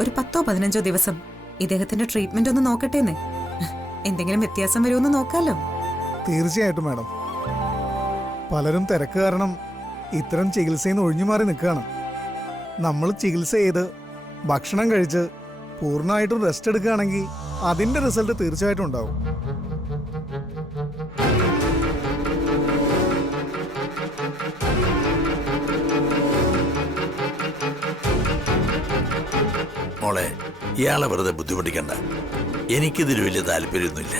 ഒരു 10-15 ദിവസം ഇദ്ദേഹത്തിന്റെ ട്രീറ്റ്മെന്റ് ഒന്ന് നോക്കട്ടേന്ന്. എന്തെങ്കിലും വ്യത്യാസം വരുമെന്ന് നോക്കാലോ. തീർച്ചയായിട്ടും മാഡം. പലരും തിരക്ക് കാരണം ഇത്തരം ചികിത്സയിൽ നിന്ന് ഒഴിഞ്ഞു മാറി നിൽക്കുകയാണ്. നമ്മൾ ചികിത്സ ചെയ്ത് ഭക്ഷണം കഴിച്ച് പൂർണ്ണമായിട്ടും റെസ്റ്റ് എടുക്കുകയാണെങ്കിൽ അതിന്റെ റിസൾട്ട് തീർച്ചയായിട്ടും ഉണ്ടാവും. മോളെ, ഇയാളെ വെറുതെ ബുദ്ധിമുട്ടിക്കണ്ട. എനിക്കിതിൽ വലിയ താല്പര്യമൊന്നുമില്ല.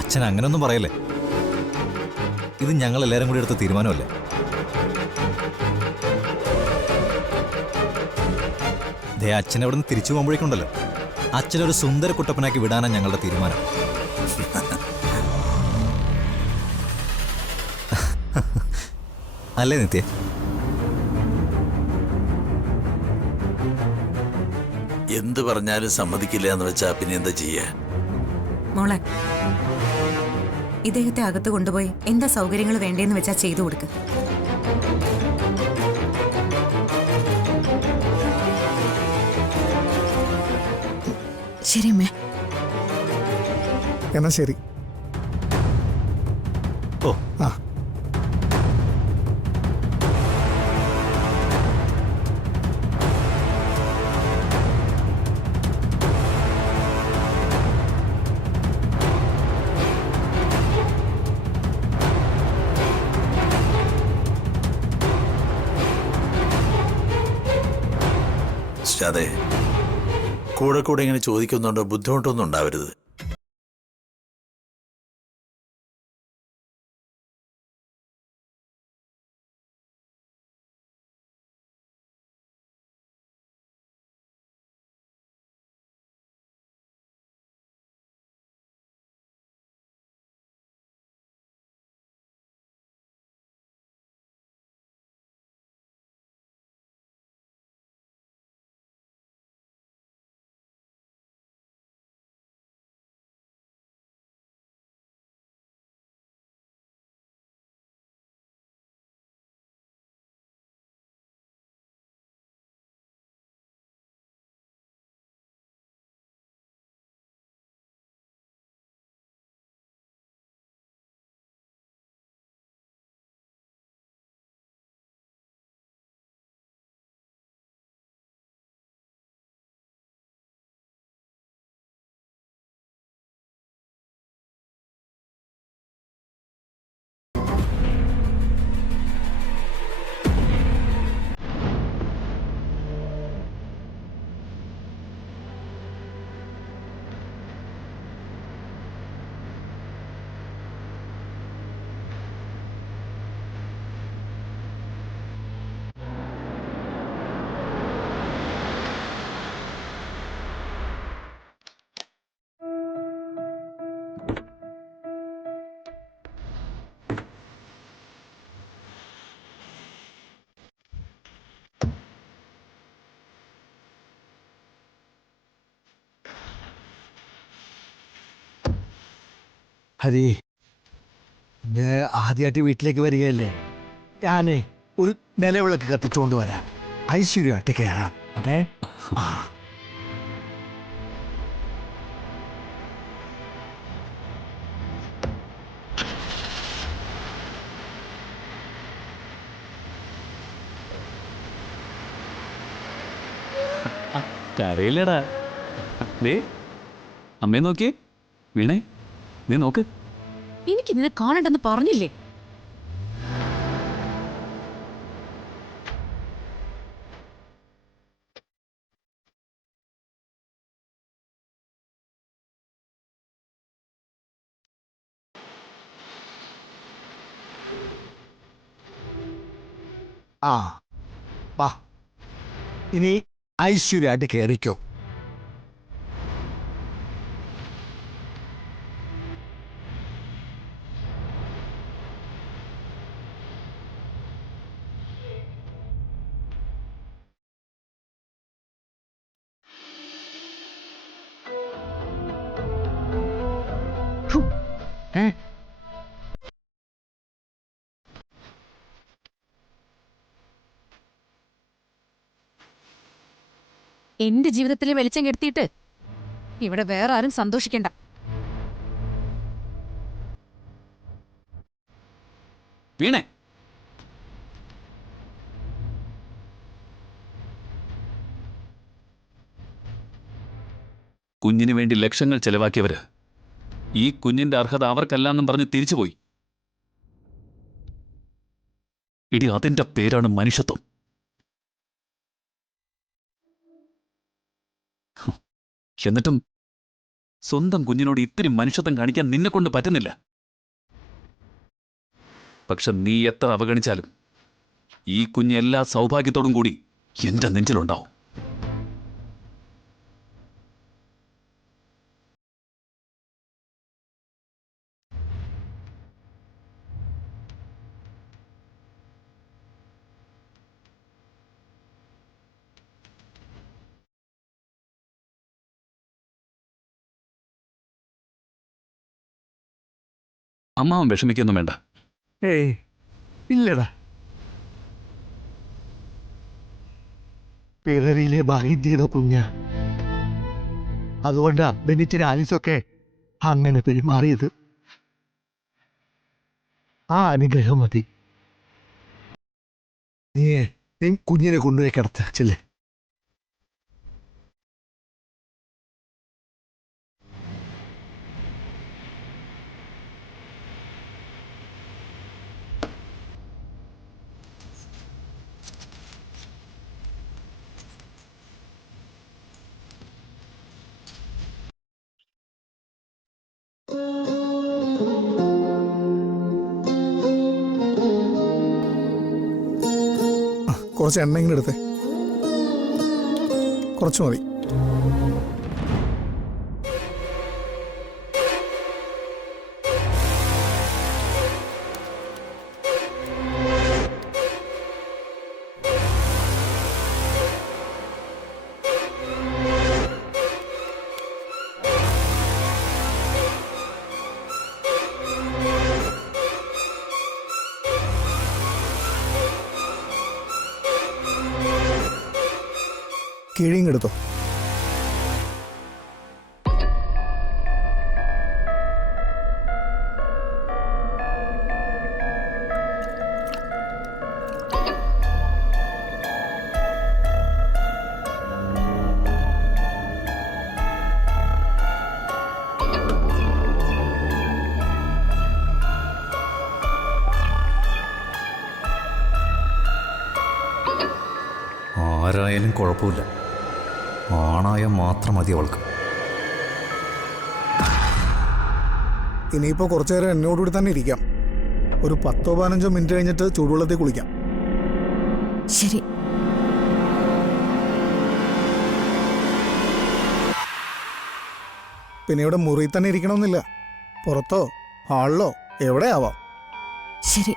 അച്ഛൻ അങ്ങനൊന്നും പറയല്ലേ. ഇത് ഞങ്ങൾ എല്ലാവരും കൂടി എടുത്ത തീരുമാനമല്ലേ. ദേ, അച്ഛൻ അവിടെ നിന്ന് തിരിച്ചു പോകുമ്പോഴേക്കുണ്ടല്ലോ, അച്ഛനൊരു സുന്ദര കുട്ടപ്പനാക്കി വിടാനാണ് ഞങ്ങളുടെ തീരുമാനം. അല്ലേ നിത്യ? എന്ത് പറഞ്ഞാലും സമ്മതിക്കില്ല എന്ന് വെച്ചാ പിന്നെ എന്താ ചെയ്യാ? മോളെ, ഇദ്ദേഹത്തെ അകത്ത് കൊണ്ടുപോയി എന്താ സൗകര്യങ്ങൾ വേണ്ടേന്ന് വെച്ചാ ചെയ്തു കൊടുക്ക്. ശരി അമ്മേ. എന്നാ ശരി. ഓ ആ അതെ, കൂടെ കൂടെ ഇങ്ങനെ ചോദിക്കുന്നുണ്ടോ ബുദ്ധിമുട്ടൊന്നും ഉണ്ടാവരുത്. ഹരി, ഞാൻ ആദ്യമായിട്ട് വീട്ടിലേക്ക് വരികയല്ലേ. ഞാനേ ഒരു നിലവിളക്ക് കത്തിച്ചുകൊണ്ട് വരാം. ഐശ്വര്യം ഒറ്റയ്ക്കാണ്. അതെ. കരയില്ലടാ. ദേ അമ്മയെ നോക്കിയേ. വീണേ, നീ നോക്ക്. എനിക്ക് നിന്നെ കാണണ്ടെന്ന് പറഞ്ഞില്ലേ? ആ വാ, ഇനി ഐശ്വര്യമായിട്ട് കയറിക്കോ. എന്റെ ജീവിതത്തിൽ വെളിച്ചം കെടുത്തിയിട്ട് ഇവിടെ വേറെ ആരും സന്തോഷിക്കണ്ട. വീണേ, കുഞ്ഞിന് വേണ്ടി ലക്ഷങ്ങൾ ചെലവാക്കിയവര് ഈ കുഞ്ഞിന്റെ അർഹത അവർക്കല്ലാന്നും പറഞ്ഞ് തിരിച്ചുപോയി. ഇടി, അതിന്റെ പേരാണ് മനുഷ്യത്വം. എന്നിട്ടും സ്വന്തം കുഞ്ഞിനോട് ഇത്തിരി മനുഷ്യത്വം കാണിക്കാൻ നിന്നെ കൊണ്ട് പറ്റുന്നില്ല. പക്ഷെ നീ എത്ര അവഗണിച്ചാലും ഈ കുഞ്ഞ് എല്ലാ സൗഭാഗ്യത്തോടും കൂടി എന്റെ നെഞ്ചിലുണ്ടാവും. അമ്മാവൻ വിഷമിക്കൊന്നും വേണ്ട. ഏയ് ഇല്ലടാ, പിറവിയിലെ ഭാഗ്യം ചെയ്ത കുഞ്ഞ, അതുകൊണ്ടാ ബെന്നിച്ചിന് ആലിസൊക്കെ അങ്ങനെ പെരുമാറിയത്. ആ അനുഗ്രഹം മതി. നീ കുഞ്ഞിനെ കൊണ്ടുപോയി കിടത്ത ചെല്ലേ. കുറച്ച് എണ്ണ ഇങ്ങനെ എടുത്തേ, കുറച്ച് മതി. കിഴിയും എടുത്തോ. ആരായാലും കുഴപ്പമില്ല, ആണായ മാത്രം മതി അവൾക്ക്. ഇനിയിപ്പോൾ കുറച്ചു നേരം എന്നോടുകൂടി തന്നെ ഇരിക്കാം. ഒരു 10-15 മിനിറ്റ് കഴിഞ്ഞിട്ട് ചൂടുവെള്ളത്തിൽ കുളിക്കാം. ശരി. പിന്നെ ഇവിടെ മുറിയിൽ തന്നെ ഇരിക്കണമെന്നില്ല, പുറത്തോ ഹാളിലോ എവിടെ ആവാം. ശരി.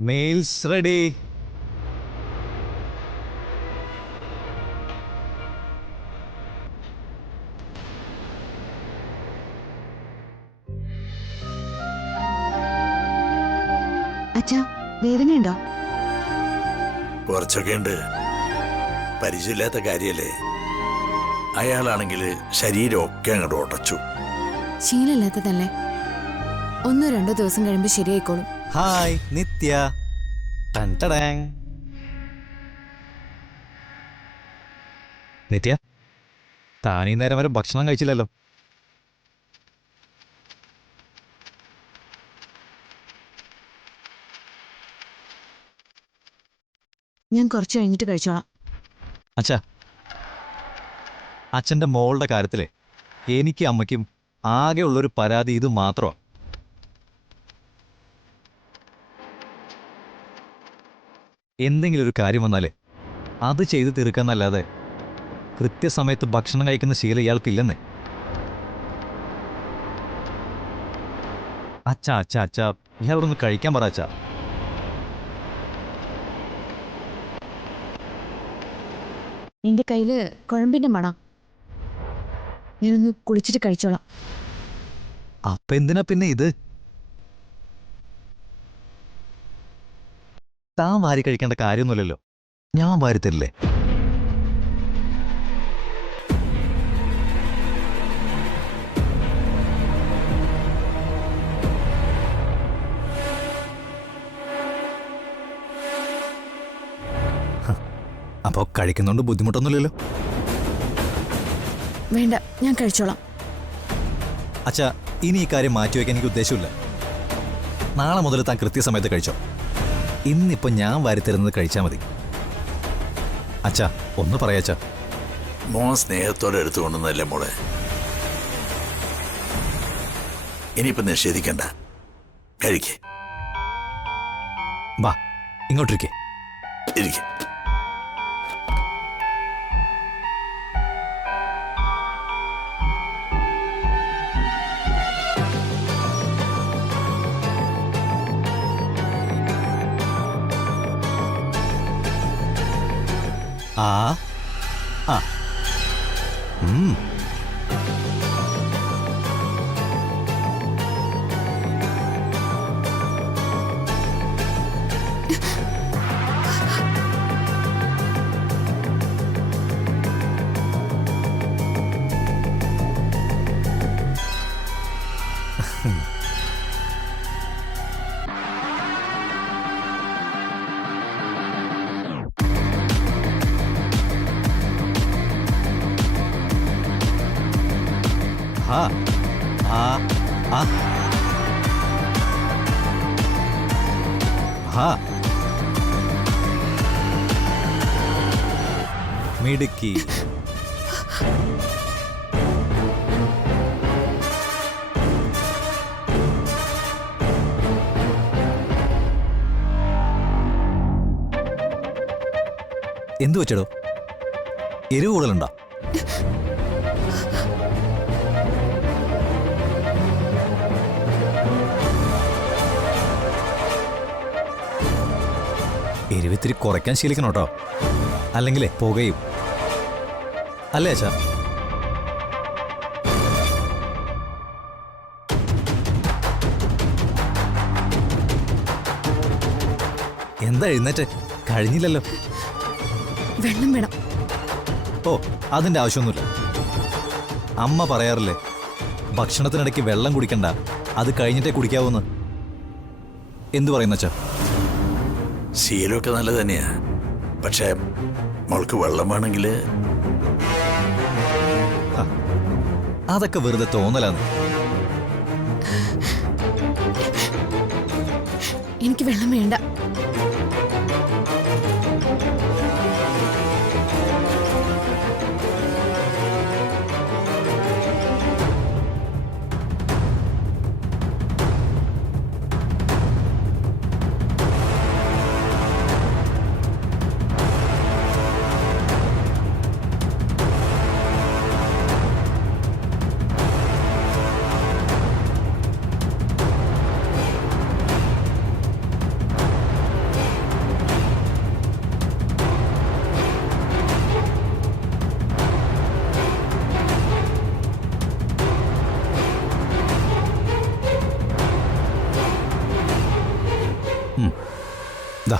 Males ready. അച്ഛാ, വേദനയുണ്ടോ? കുറച്ചൊക്കെ ഉണ്ട്. പരിചയമില്ലാത്ത കാര്യല്ലേ. അയാളാണെങ്കിൽ ശരീരമൊക്കെ അങ്ങോട്ട് ഉടച്ചു. ശീലമില്ലാത്തതല്ലേ. 1-2 ദിവസം കഴിയുമ്പോൾ ശരിയായിക്കോളും. ഹായ് നിത്യ. ടൻടടാങ്. നിത്യ, താനീ നേരം വരെ ഭക്ഷണം കഴിച്ചില്ലല്ലോ. ഞാൻ കുറച്ച് കഴിഞ്ഞിട്ട് കഴിച്ചോളാം. അച്ഛാ, അച്ഛൻ്റെ മോളുടെ കാര്യത്തിലെ എനിക്ക് അമ്മയ്ക്കും ആകെ ഉള്ളൊരു പരാതി ഇത് മാത്രമാണ്. എന്തെങ്കിലും ഒരു കാര്യം വന്നാലേ അത് ചെയ്തു തീർക്കാന്നല്ലാതെ കൃത്യസമയത്ത് ഭക്ഷണം കഴിക്കുന്ന ശീലം ഇയാൾക്കില്ലെന്നേ. അച്ഛാ അച്ഛാ അച്ഛാ, ഇയാളോടൊന്ന് കഴിക്കാൻ പറ അച്ഛാ. നിന്റെ കയ്യില് കുഴമ്പിന്റെ മണം. ഞാനൊന്ന് കുളിച്ചിട്ട് കഴിച്ചോളാം. അപ്പൊ എന്തിനാ പിന്നെ ഇത്? താൻ വാരി കഴിക്കേണ്ട കാര്യമൊന്നുമില്ലല്ലോ, ഞാൻ വാരി തരില്ലേ. അപ്പോ കഴിക്കുന്നോണ്ട് ബുദ്ധിമുട്ടൊന്നുമില്ലല്ലോ. വേണ്ട, ഞാൻ കഴിച്ചോളാം. അച്ഛാ, ഇനി ഈ കാര്യം മാറ്റിവെക്കാൻ എനിക്ക് ഉദ്ദേശമില്ല. നാളെ മുതൽ താൻ കൃത്യസമയത്ത് കഴിച്ചോ. ഇന്നിപ്പോൾ ഞാൻ വാരിത്തരുന്നത് കഴിച്ചാൽ മതി. അച്ഛാ, ഒന്ന് പറയാച്ചാ. മോൻ സ്നേഹത്തോടെ എടുത്തു കൊണ്ടുവന്നല്ലേ മോളെ. ഇനിയിപ്പം നിഷേധിക്കണ്ട. കഴിക്കേ. വാ ഇങ്ങോട്ടിരിക്കേ. ഇരിക്കെ. ആ ആ ആ ആ ആ ആ മിടുക്കി. എന്തു വെച്ചടോ? എരിവ് കൂടുതലുണ്ടോ? എരിവിത്തിരി കുറയ്ക്കാൻ ശീലിക്കണം കേട്ടോ, അല്ലെങ്കിലേ പുകയും. അല്ലേ അച്ഛാ? എന്താ എഴുന്നേറ്റ്? കഴിഞ്ഞില്ലല്ലോ. വെള്ളം വേണം. ഓ, അതിൻ്റെ ആവശ്യമൊന്നുമില്ല. അമ്മ പറയാറില്ലേ, ഭക്ഷണത്തിനിടയ്ക്ക് വെള്ളം കുടിക്കണ്ട, അത് കഴിഞ്ഞിട്ടേ കുടിക്കാവൂന്ന്. എന്തു പറയുന്ന അച്ഛാ? ശീലമൊക്കെ നല്ലത് തന്നെയാ. പക്ഷേ മോൾക്ക് വെള്ളം വേണമെങ്കിൽ അതൊക്കെ വെറുതെ തോന്നലാന്ന്. എനിക്ക് വെള്ളം വേണ്ട. ദാ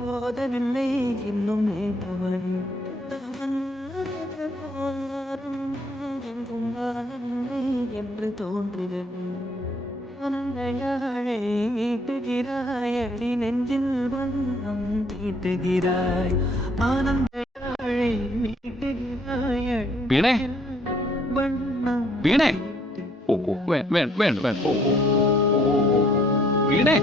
போதவில்லை இன்னும் என்று தோன்றுகிறது மீட்டுகிறாய் அடி நெஞ்சில் வண்ணம் தீட்டுகிறாய் ஆனந்தாழை மீட்டுகிறாய் വീണേ வண்ணம் വീണേ ഓ ഓ വേണ്ട വേണ്ട വേണ്ട ഓ ഓ വീണേ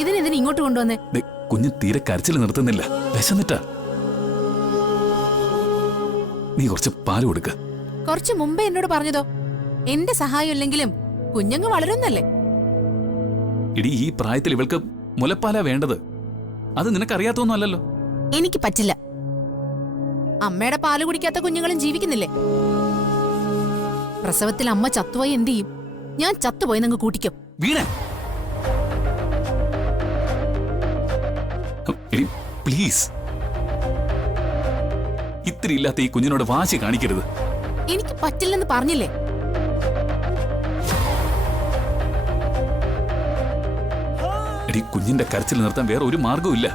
ഇതിനെന്തിനാ ഇങ്ങോട്ട് കൊണ്ടുവന്നേ? ദേ, കുഞ്ഞ് തീരെ കരച്ചിൽ നിർത്തുന്നില്ല, വിശന്നിട്ടാ. നീ കുറച്ച് പാല് കൊടുക്ക. കുറച്ചു മുമ്പേ എന്നോട് പറഞ്ഞതോ എന്റെ സഹായം ഇല്ലെങ്കിലും കുഞ്ഞങ്ങ് വളരുന്നല്ലേ. ഇടി ഈ പ്രായത്തിൽ ഇവൾക്ക് മുലപ്പാലാ വേണ്ടത്. അത് നിനക്കറിയാത്തൊന്നും അല്ലല്ലോ. എനിക്ക് പറ്റില്ല. അമ്മയുടെ പാല് കുടിക്കാത്ത കുഞ്ഞുങ്ങളും ജീവിക്കുന്നില്ലേ. പ്രസവത്തിൽ അമ്മ ചത്തുപോയി എന്ത് ചെയ്യും? ഞാൻ ചത്തുപോയി നിങ്ങൾ കൂട്ടിക്കോ. വീണേ എടി പ്ലീസ്, ഇത്തിരി ഇല്ലാത്ത ഈ കുഞ്ഞിനോട് വാശി കാണിക്കരുത്. എനിക്ക് പറ്റില്ലെന്ന് പറഞ്ഞില്ലേ. എടി കുഞ്ഞിന്റെ കരച്ചിൽ നിർത്താൻ വേറെ ഒരു മാർഗവും ഇല്ല.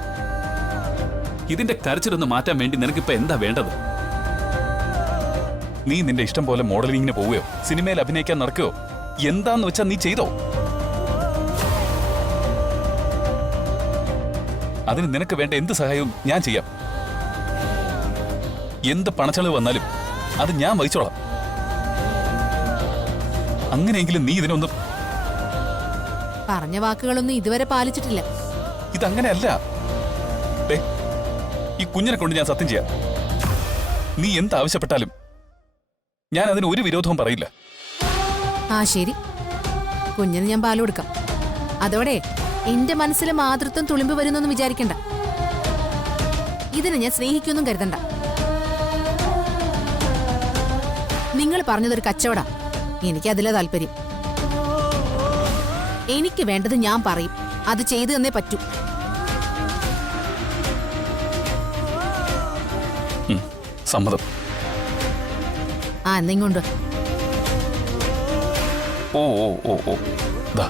ഇതിന്റെ കരച്ചിലൊന്ന് മാറ്റാൻ വേണ്ടി നിനക്കിപ്പോ എന്താ വേണ്ടത്? നീ നിന്റെ ഇഷ്ടം പോലെ മോഡലിങ്ങിന് പോവുകയോ സിനിമയിൽ അഭിനയിക്കാൻ നടക്കുകയോ എന്താന്ന് വെച്ചാ നീ ചെയ്തോ. അതിന് നിനക്ക് വേണ്ട എന്ത് സഹായവും ഞാൻ ചെയ്യാം. എന്ത് പണച്ചെലവ് വന്നാലും അത് ഞാൻ വഹിച്ചോളാം. അങ്ങനെയെങ്കിലും നീ ഇതിനൊന്നും. പറഞ്ഞ വാക്കുകളൊന്നും ഇതുവരെ പാലിച്ചിട്ടില്ല. ഇതങ്ങനെയല്ല. ഈ കുഞ്ഞിനെ കൊണ്ട് ഞാൻ സത്യം ചെയ്യാം. നീ എന്താവശ്യപ്പെട്ടാലും ഞാൻ അതിന് ഒരു വിരോധവും പറയില്ല. ആ ശരി, കുഞ്ഞിന് ഞാൻ പാല് കൊടുക്കാം. അതോടെ എന്റെ മനസ്സിൽ മാതൃത്വം തുളുമ്പി വരുന്നൊന്നും വിചാരിക്കണ്ട. ഇതിനെ ഞാൻ സ്നേഹിക്കൊന്നും കരുതണ്ട. നിങ്ങൾ പറഞ്ഞതൊരു കച്ചവട. എനിക്കതിലെ താല്പര്യം. എനിക്ക് വേണ്ടത് ഞാൻ പറയും, അത് ചെയ്തു തന്നേ പറ്റൂ. സമ്മതം. ആ, എന്നിങ്ങോണ്ട് ഓ ഓ ഓ ഓ ദാ